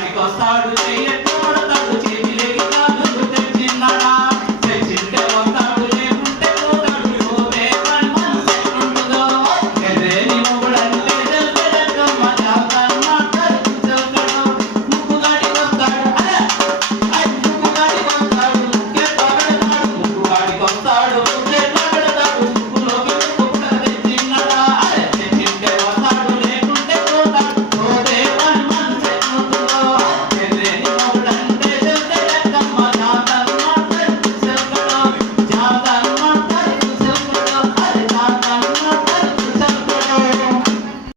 because Saturday